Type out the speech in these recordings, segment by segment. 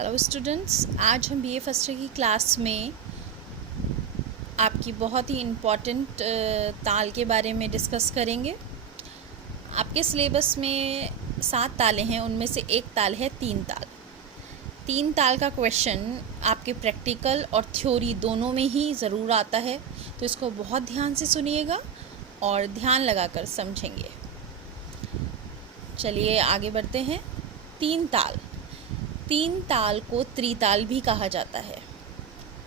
Hello students, आज हम BA first year की क्लास में आपकी बहुत ही इम्पॉर्टेंट ताल के बारे में डिस्कस करेंगे। आपके सिलेबस में 7 तालें हैं, उनमें से एक ताल है 3 ताल। 3 ताल का क्वेश्चन आपके प्रैक्टिकल और थ्योरी दोनों में ही ज़रूर आता है, तो इसको बहुत ध्यान से सुनिएगा और ध्यान लगाकर समझेंगे। चलिए आगे बढ़ते हैं। 3 ताल को त्रिताल भी कहा जाता है।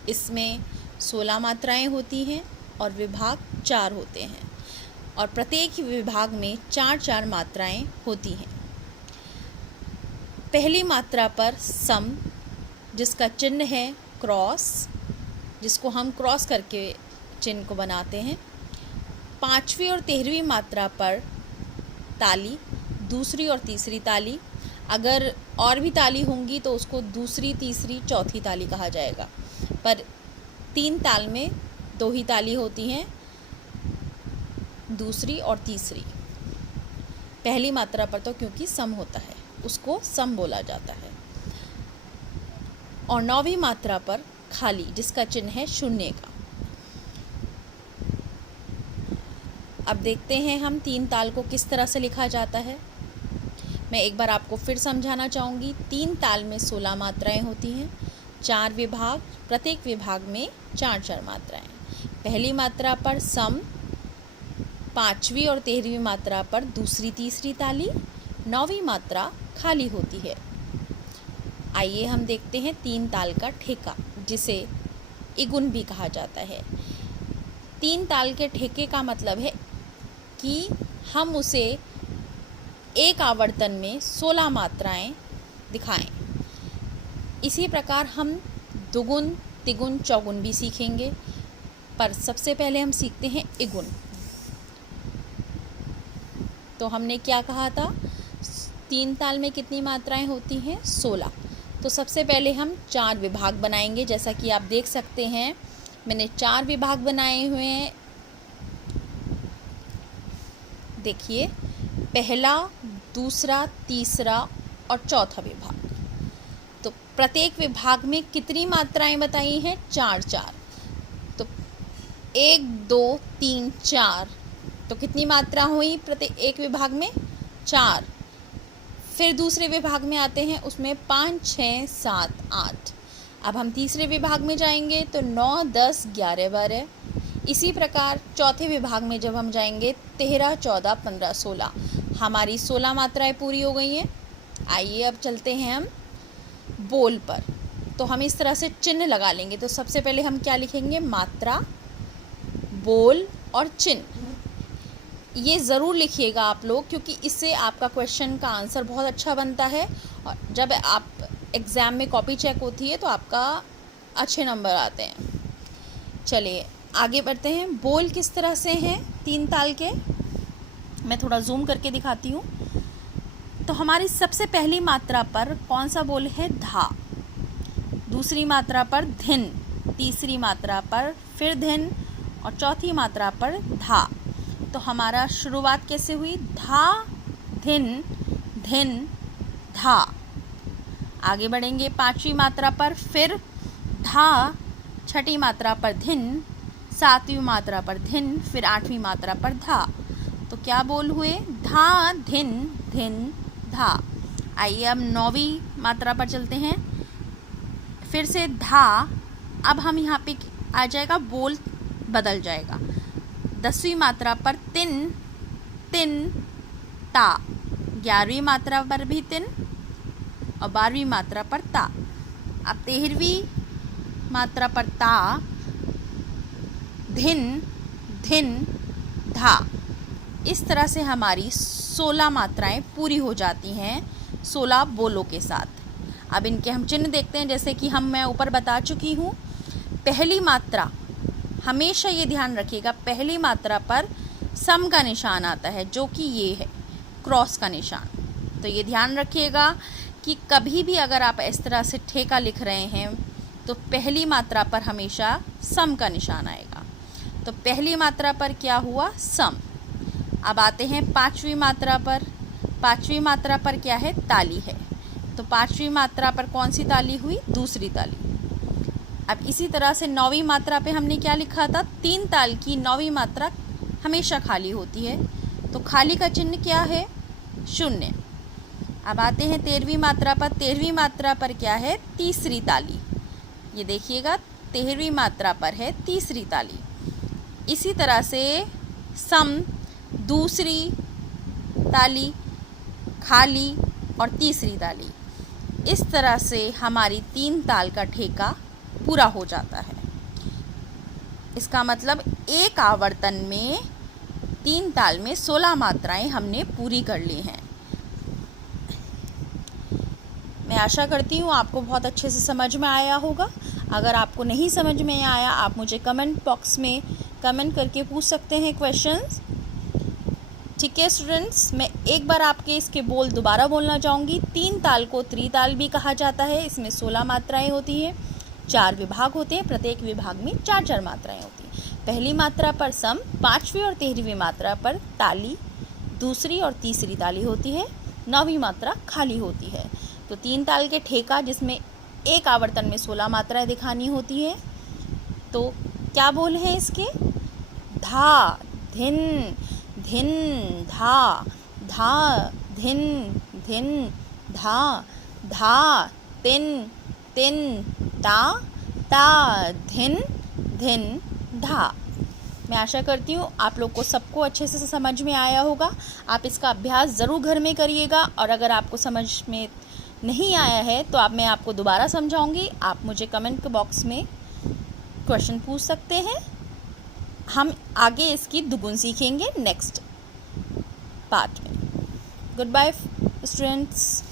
इसमें 16 मात्राएं होती हैं और विभाग 4 होते हैं और प्रत्येक विभाग में 4-4 मात्राएं होती हैं। पहली मात्रा पर सम, जिसका चिन्ह है क्रॉस, जिसको हम क्रॉस करके चिन्ह को बनाते हैं। 5वीं और 13वीं मात्रा पर ताली, दूसरी और तीसरी ताली। अगर और भी ताली होंगी तो उसको दूसरी, तीसरी, चौथी ताली कहा जाएगा, पर 3 ताल में 2 ही ताली होती हैं, दूसरी और तीसरी। पहली मात्रा पर तो क्योंकि सम होता है उसको सम बोला जाता है। और 9वीं मात्रा पर खाली, जिसका चिन्ह है शून्य का। अब देखते हैं हम 3 ताल को किस तरह से लिखा जाता है। मैं एक बार आपको फिर समझाना चाहूँगी। 3 ताल में 16 मात्राएं होती हैं, 4 विभाग, प्रत्येक विभाग में 4-4 मात्राएं। पहली मात्रा पर सम, 5वीं और 13वीं मात्रा पर दूसरी, तीसरी ताली, 9वीं मात्रा खाली होती है। आइए हम देखते हैं 3 ताल का ठेका, जिसे इगुन भी कहा जाता है। 3 ताल के ठेके का मतलब है कि हम उसे एक आवर्तन में 16 मात्राएं दिखाएं। इसी प्रकार हम दुगुन, तिगुन, चौगुन भी सीखेंगे, पर सबसे पहले हम सीखते हैं इगुन। तो हमने क्या कहा था, 3 ताल में कितनी मात्राएं होती हैं? 16। तो सबसे पहले हम 4 विभाग बनाएंगे। जैसा कि आप देख सकते हैं, मैंने 4 विभाग बनाए हुए हैं। देखिए, पहला, दूसरा, तीसरा और चौथा विभाग। तो प्रत्येक विभाग में कितनी मात्राएं बताई हैं? 4-4। तो 1, 2, 3, 4। तो कितनी मात्रा हुई प्रत्येक एक विभाग में? 4। फिर दूसरे विभाग में आते हैं, उसमें 5, 6, 7, 8। अब हम तीसरे विभाग में जाएंगे तो 9, 10, 11, 12। इसी प्रकार चौथे विभाग में जब हम जाएंगे 13, 14, 15, 16। हमारी 16 मात्राएं पूरी हो गई हैं। आइए अब चलते हैं हम बोल पर। तो हम इस तरह से चिन्ह लगा लेंगे। तो सबसे पहले हम क्या लिखेंगे? मात्रा, बोल और चिन्ह। ये ज़रूर लिखिएगा आप लोग, क्योंकि इससे आपका क्वेश्चन का आंसर बहुत अच्छा बनता है और जब आप एग्ज़ाम में कॉपी चेक होती है तो आपका अच्छे नंबर आते हैं। चलिए आगे बढ़ते हैं। बोल किस तरह से हैं 3 ताल के, मैं थोड़ा जूम करके दिखाती हूँ। तो हमारी सबसे पहली मात्रा पर कौन सा बोल है? धा। दूसरी मात्रा पर धिन, तीसरी मात्रा पर फिर धिन और चौथी मात्रा पर धा। तो हमारा शुरुआत कैसे हुई? धा, धिन, धिन, धा। आगे बढ़ेंगे 5वीं मात्रा पर फिर धा, 6ठी मात्रा पर धिन, 7वीं मात्रा पर धिन, फिर 8वीं मात्रा पर धा। तो क्या बोल हुए? धा, धिन, धिन, धा। आइए अब 9वीं मात्रा पर चलते हैं। फिर से धा। अब हम यहाँ पे आ जाएगा, बोल बदल जाएगा। 10वीं मात्रा पर तिन, तिन, ता। 11वीं मात्रा पर भी तिन और 12वीं मात्रा पर ता। अब 13वीं मात्रा पर ता, धिन, धिन, धा। इस तरह से हमारी 16 मात्राएं पूरी हो जाती हैं 16 बोलों के साथ। अब इनके हम चिन्ह देखते हैं। जैसे कि मैं ऊपर बता चुकी हूँ, पहली मात्रा, हमेशा ये ध्यान रखिएगा, पहली मात्रा पर सम का निशान आता है, जो कि ये है क्रॉस का निशान। तो ये ध्यान रखिएगा कि कभी भी अगर आप इस तरह से ठेका लिख रहे हैं तो पहली मात्रा पर हमेशा सम का निशान आएगा। तो पहली मात्रा पर क्या हुआ? सम। अब आते हैं 5वीं मात्रा पर। 5वीं मात्रा पर क्या है? ताली है। तो 5वीं मात्रा पर कौन सी ताली हुई? दूसरी ताली। अब इसी तरह से 9वीं मात्रा पे हमने क्या लिखा था? 3 ताल की 9वीं मात्रा हमेशा खाली होती है, तो खाली का चिन्ह क्या है? 0। अब आते हैं 13वीं मात्रा पर। 13वीं मात्रा पर क्या है? तीसरी ताली। ये देखिएगा 13वीं मात्रा पर है तीसरी ताली। इसी तरह से सम, दूसरी ताली, खाली और तीसरी ताली, इस तरह से हमारी 3 ताल का ठेका पूरा हो जाता है। इसका मतलब एक आवर्तन में 3 ताल में 16 मात्राएं हमने पूरी कर ली हैं। मैं आशा करती हूँ आपको बहुत अच्छे से समझ में आया होगा। अगर आपको नहीं समझ में आया, आप मुझे कमेंट बॉक्स में कमेंट करके पूछ सकते हैं क्वेश्चंस। ठीक है स्टूडेंट्स, मैं एक बार आपके इसके बोल दोबारा बोलना चाहूँगी। 3 ताल को त्रिताल भी कहा जाता है। इसमें 16 मात्राएं होती हैं, 4 विभाग होते हैं, प्रत्येक विभाग में 4-4 मात्राएं होती हैं। पहली मात्रा पर सम, 5वीं और 13वीं मात्रा पर ताली, दूसरी और तीसरी ताली होती है, 9वीं मात्रा खाली होती है। तो 3 ताल के ठेका जिसमें एक आवर्तन में 16 मात्राएं दिखानी होती है। तो क्या बोल हैं इसके? धा, धिन, धिन, धा, धा, धिन, धिन, धा, धा, तिन, तिन, ता, ता, धिन, धिन, धा। मैं आशा करती हूँ आप लोग को सबको अच्छे से समझ में आया होगा। आप इसका अभ्यास ज़रूर घर में करिएगा, और अगर आपको समझ में नहीं आया है तो मैं आपको दोबारा समझाऊंगी। आप मुझे कमेंट बॉक्स में क्वेश्चन पूछ सकते हैं। हम आगे इसकी दुगुन सीखेंगे नेक्स्ट पार्ट में। Goodbye students.